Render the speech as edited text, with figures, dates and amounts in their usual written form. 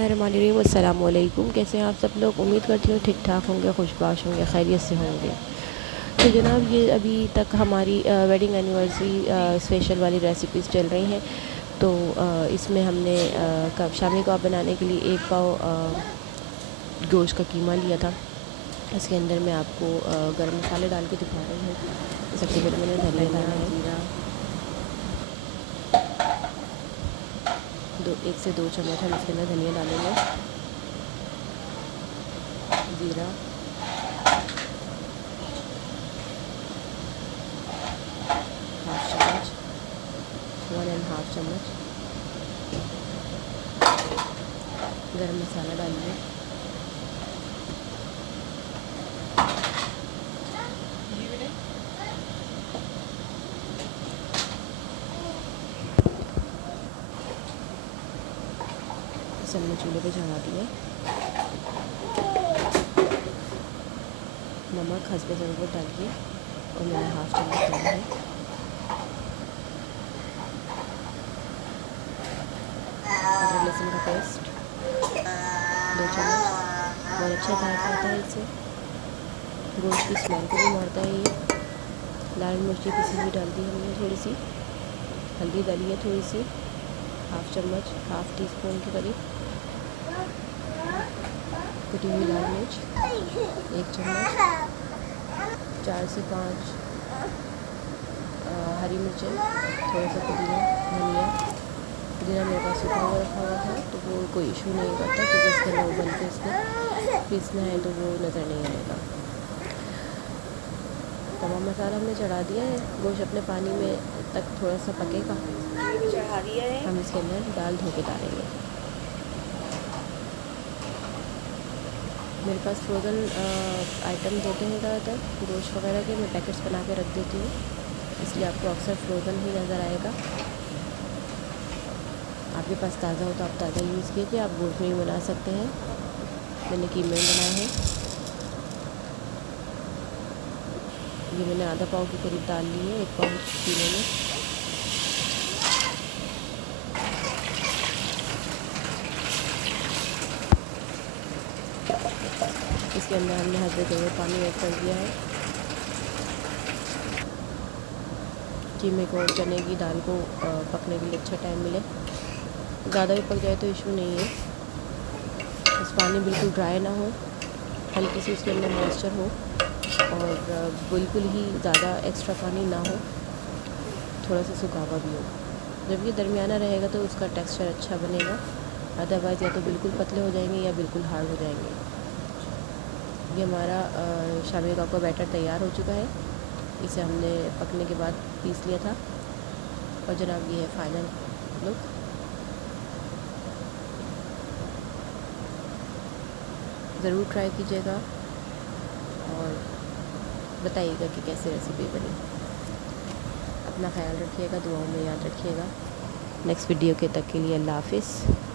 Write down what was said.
बिस्मिल्लाहिर्रहमानिर्रहीम। अस्सलामु अलैकुम। कैसे हैं आप सब लोग? उम्मीद करती हूँ ठीक ठाक होंगे, खुशबाश होंगे, खैरियत से होंगे। तो जनाब, ये अभी तक हमारी वेडिंग एनिवर्सरी स्पेशल वाली रेसिपीज़ चल रही हैं। तो इसमें हमने कब शामी कबाब बनाने के लिए 1 पाव गोश्त का कीमा लिया था। इसके अंदर मैं आपको गर्म मसाले डाल के दिखा रही हूँ। सबसे पहले मैंने धनिया डाला है, जीरा 1 से 2 चम्मच हम इसके अंदर धनिया डालेंगे। जीरा, हाफ चम्मच, 1.5 चम्मच गरम मसाला डालिए। इसे हमने चूल्हे पे चढ़ा दिया। नमक हस्बे ज़रूरत डालिए और मैंने हाफ चम्मच डाला है। अदरक लहसुन का पेस्ट 2 चम्मच। बहुत अच्छा जायका आता है इससे, गोश्त की स्मेल को भी मारता है ये। लाल मिर्ची पिसी हुई डाल दी हमने थोड़ी सी। हल्दी डाली है थोड़ी सी, हाफ चम्मच, हाफ टी स्पून के करीब। कुटी हुई लाल मिर्च 1 चम्मच। 4 से 5 हरी मिर्चें, थोड़ा सा पुदीना, धनिया। पुदीना मेरे पास सूखा हुआ रखा हुआ था, तो वो कोई इशू नहीं करता, क्योंकि इसके अंदर उबल के इसको पीसना है तो वो नज़र नहीं आएगा। तमाम मसाला हमने चढ़ा दिया है। गोश्त अपने पानी में तक थोड़ा सा पकेगा, चढ़ा दिया है। हम इसके अंदर दाल धो के डालेंगे। मेरे पास फ्रोज़न आइटम्स होते हैं ज़्यादातर गोश्त वगैरह के, मैं पैकेट्स बना के रख देती हूँ, इसलिए आपको अक्सर फ्रोज़न ही नज़र आएगा। आपके पास ताज़ा हो तो आप ताज़ा यूज़ कीजिए, आप गोश्त में भी बना सकते हैं। मैंने कीमे में बनाए हैं। ये मैंने आधा पाव के करीब दाल ली है 1 पाव कीमे में। इसके अंदर हमने हल्के ज़रूरत पानी ऐड कर दिया है। कीमे को और चने की दाल को पकने के लिए अच्छा टाइम मिले। ज़्यादा भी पक जाए तो इशू नहीं है, बस पानी बिल्कुल ड्राई ना हो, हल्की सी उसके अंदर मॉइस्चर हो और बिल्कुल ही ज़्यादा एक्स्ट्रा पानी ना हो, थोड़ा सा सूखा भी हो। जब ये दरमियाना रहेगा तो उसका टेक्सचर अच्छा बनेगा, अदरवाइज़ या तो बिल्कुल पतले हो जाएंगे या बिल्कुल हार्ड हो जाएंगे। ये हमारा शामी कबाब का बैटर तैयार हो चुका है। इसे हमने पकने के बाद पीस लिया था और जनाब ये है फाइनल लुक। ज़रूर ट्राई कीजिएगा और बताइएगा कि कैसी रेसिपी बनी। अपना ख्याल रखिएगा, दुआओं में याद रखिएगा। नेक्स्ट वीडियो के तक के लिए अल्लाह हाफ़िज़।